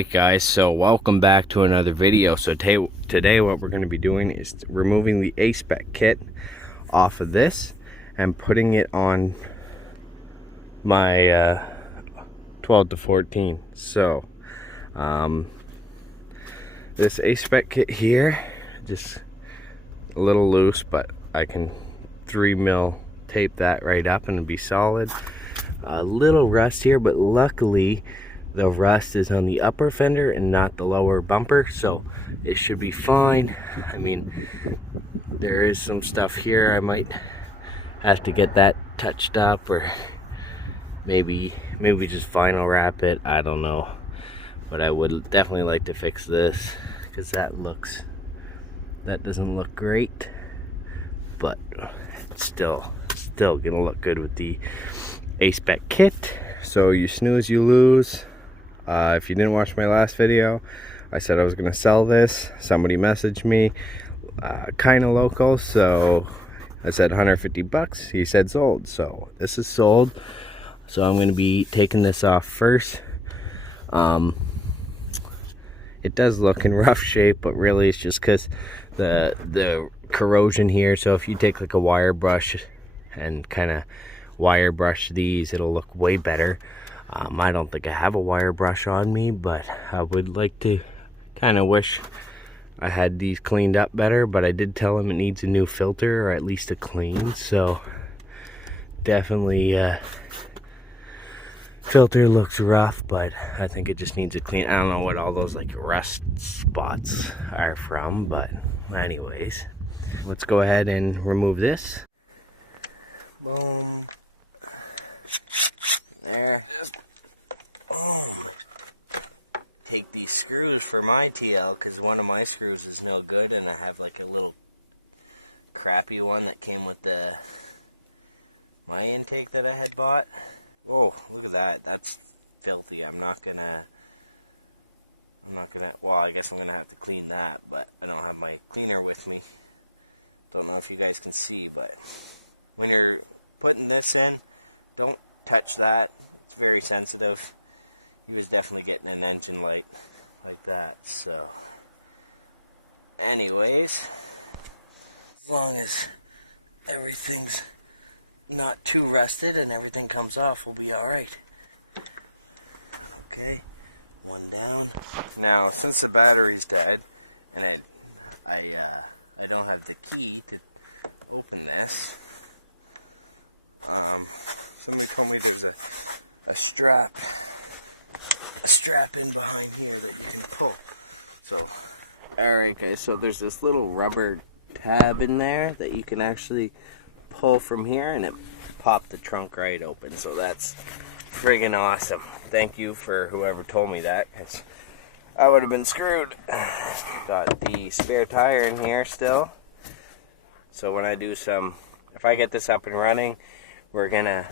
Alright guys, so welcome back to another video. So today what we're going to be doing is removing the Aspec kit off of this and putting it on my 12 to 14. So this Aspec kit here, just a little loose, but I can 3mm tape that right up and it'll be solid. A little rust here, but luckily the rust is on the upper fender and not the lower bumper, so it should be fine. I mean, there is some stuff here I might have to get that touched up, or maybe just vinyl wrap it, I don't know. But I would definitely like to fix this because that doesn't look great, but it's still gonna look good with the Aspec kit. So you snooze, you lose. If you didn't watch my last video, I said I was gonna sell this. Somebody messaged me, kind of local, so I said 150 bucks. He said sold, so this is sold. So I'm gonna be taking this off first. It does look in rough shape, but really it's just because the corrosion here. So if you take like a wire brush and kind of wire brush these, it'll look way better. I don't think I have a wire brush on me, but I would like to kind of wish I had these cleaned up better. But I did tell him it needs a new filter, or at least a clean. So definitely filter looks rough, but I think it just needs a clean. I don't know what all those like rust spots are from, but anyways, let's go ahead and remove this. Boom. There. Take these screws for my TL, because one of my screws is no good, and I have like a little crappy one that came with my intake that I had bought. Oh, look at that. That's filthy. I'm not gonna, well, I guess I'm gonna have to clean that, but I don't have my cleaner with me. Don't know if you guys can see, but when you're putting this in, don't touch that. It's very sensitive. He was definitely getting an engine light like that, so anyways, as long as everything's not too rusted and everything comes off, we'll be alright. Okay, one down. Now, since the battery's dead and I don't have the key to open this, somebody told me there's a strap in behind here that you can pull. So, alright guys, so there's this little rubber tab in there that you can actually pull from here, and it popped the trunk right open. So that's friggin' awesome. Thank you for whoever told me that, because I would have been screwed. Got the spare tire in here still. So when I do if I get this up and running, we're gonna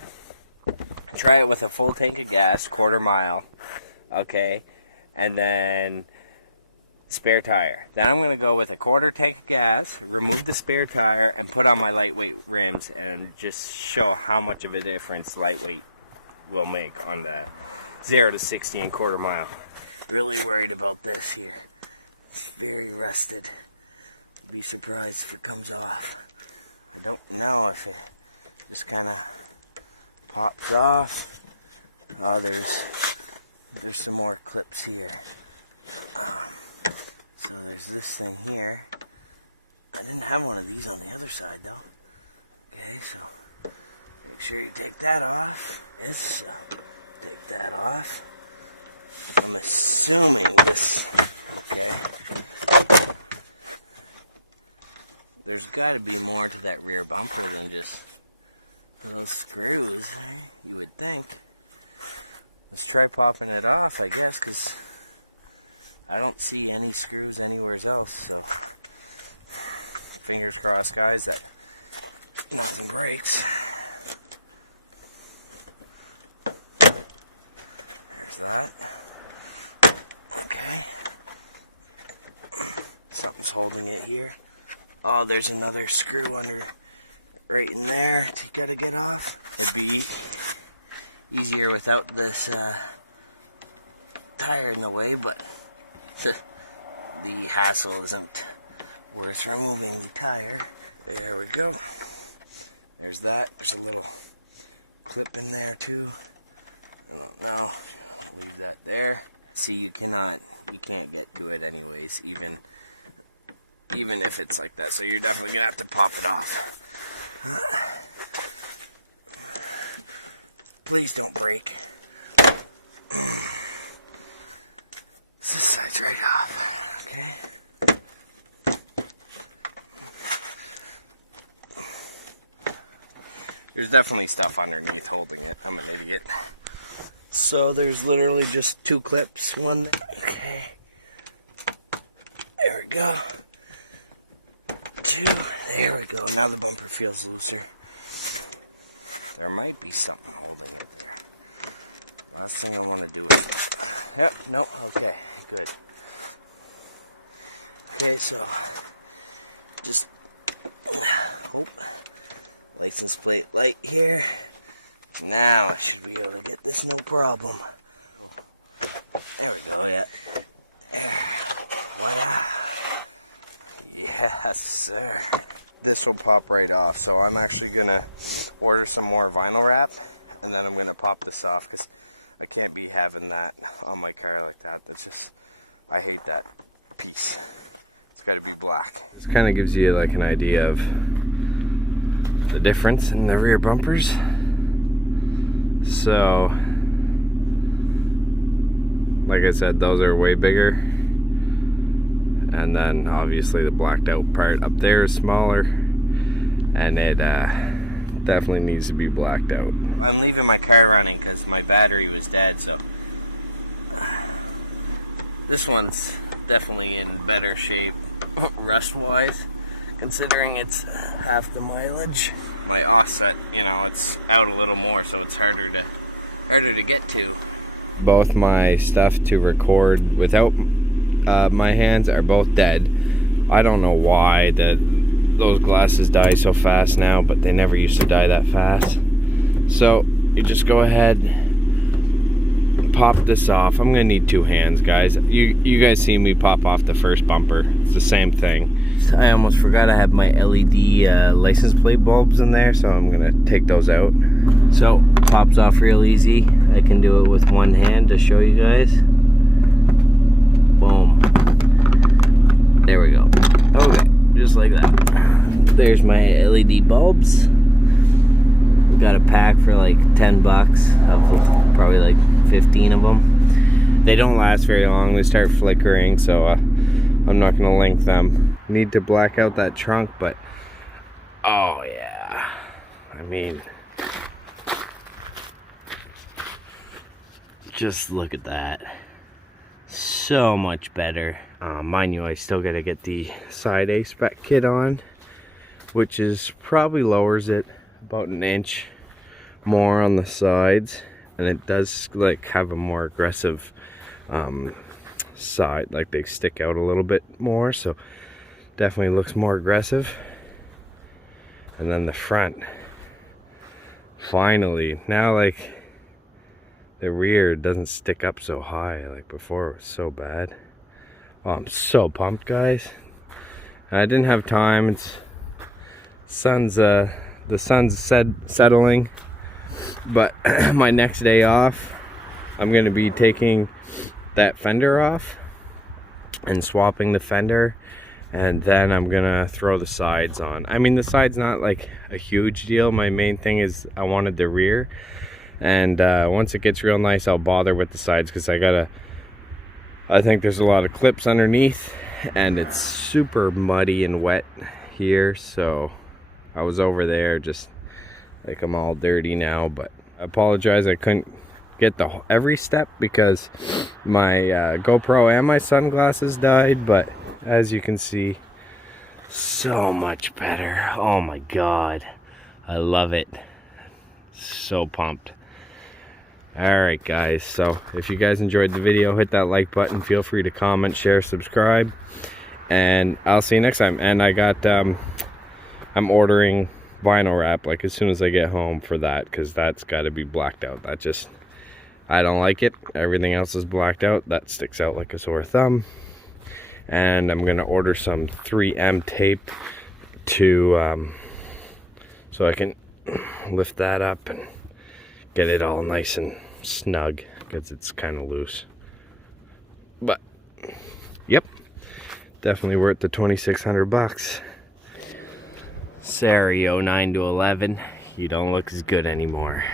try it with a full tank of gas, 1/4 mile. Okay, and then spare tire. Then I'm going to go with a 1/4 tank of gas, remove the spare tire, and put on my lightweight rims, and just show how much of a difference lightweight will make on the 0 to 60 and 1/4 mile. Really worried about this here. It's very rusted. Be surprised if it comes off. I don't know if it just kind of pops off. Oh, there's some more clips here. So there's this thing here. I didn't have one of these on the other side though. Okay, so make sure you take that off. This, take that off. I'm assuming this. Okay. There's got to be more to that rear bumper than just little screws, you would think. Let's try popping it off, I guess, because I don't see any screws anywhere else, so fingers crossed, guys, that nothing breaks. There's that. Okay. Something's holding it here. Oh, there's another screw under right in there that you gotta get off. It'd be easier without this tire in the way, but the hassle isn't worth removing the tire. There we go. There's that. There's a little clip in there too. I don't know. Leave that there. See, you can't get to it anyways, even if it's like that. So you're definitely gonna have to pop it off. Please don't break. This side's right off. Okay. There's definitely stuff underneath holding it. I'm an idiot. So there's literally just 2 clips. One there. Okay. There we go. 2. There we go. Now the bumper feels looser. There might be something holding it there. Last thing I want to do is... Yep. Nope. Okay. Good. Okay, so... Just... License plate light here. Now I should be able to get this no problem. There we go, yeah. Yes, sir. This will pop right off, so I'm actually gonna order some more vinyl wrap, and then I'm gonna pop this off, because I can't be having that on my car like that. That's just, I hate that piece. It's gotta be black. This kind of gives you like an idea of the difference in the rear bumpers. So, like I said, those are way bigger, and then obviously the blacked out part up there is smaller, and it definitely needs to be blacked out. I'm leaving my car running because my battery was dead, so this one's definitely in better shape rust wise, considering it's half the mileage. My offset, you know, it's out a little more, so it's harder to get to. Both my stuff to record without my hands are both dead. I don't know why those glasses die so fast now, but they never used to die that fast. So you just go ahead and pop this off. I'm gonna need 2 hands, guys. You guys see me pop off the first bumper. It's the same thing. I almost forgot I have my LED license plate bulbs in there, so I'm gonna take those out. So, pops off real easy. I can do it with one hand to show you guys. Boom. There we go. Okay, just like that. There's my LED bulbs. We got a pack for like 10 bucks of probably like 15 of them. They don't last very long. They start flickering, so I'm not gonna link them. Need to black out that trunk, but oh yeah, I mean, just look at that. So much better. Mind you, I still gotta get the side Aspec kit on, which is probably lowers it about 1 inch more on the sides, and it does like have a more aggressive side, like they stick out a little bit more, so definitely looks more aggressive. And then the front, finally, now like the rear doesn't stick up so high. Like before it was so bad. Oh, I'm so pumped, guys. I didn't have time. The sun's settling, but my next day off I'm gonna be taking that fender off and swapping the fender, and then I'm gonna throw the sides on. I mean, the side's not like a huge deal. My main thing is I wanted the rear, and once it gets real nice I'll bother with the sides, because I think there's a lot of clips underneath and it's super muddy and wet here, so I was over there just like I'm all dirty now. But I apologize, I couldn't get every step because my GoPro and my sunglasses died, but as you can see, so much better. Oh my god, I love it. So pumped. Alright guys, so if you guys enjoyed the video, hit that like button, feel free to comment, share, subscribe, and I'll see you next time. And I got I'm ordering vinyl wrap like as soon as I get home for that, because that's got to be blacked out. That just I don't like it. Everything else is blacked out. That sticks out like a sore thumb. And I'm gonna order some 3M tape to so I can lift that up and get it all nice and snug, because it's kind of loose. But yep, definitely worth the 2,600 bucks. Sorry, 09 to 11, you don't look as good anymore.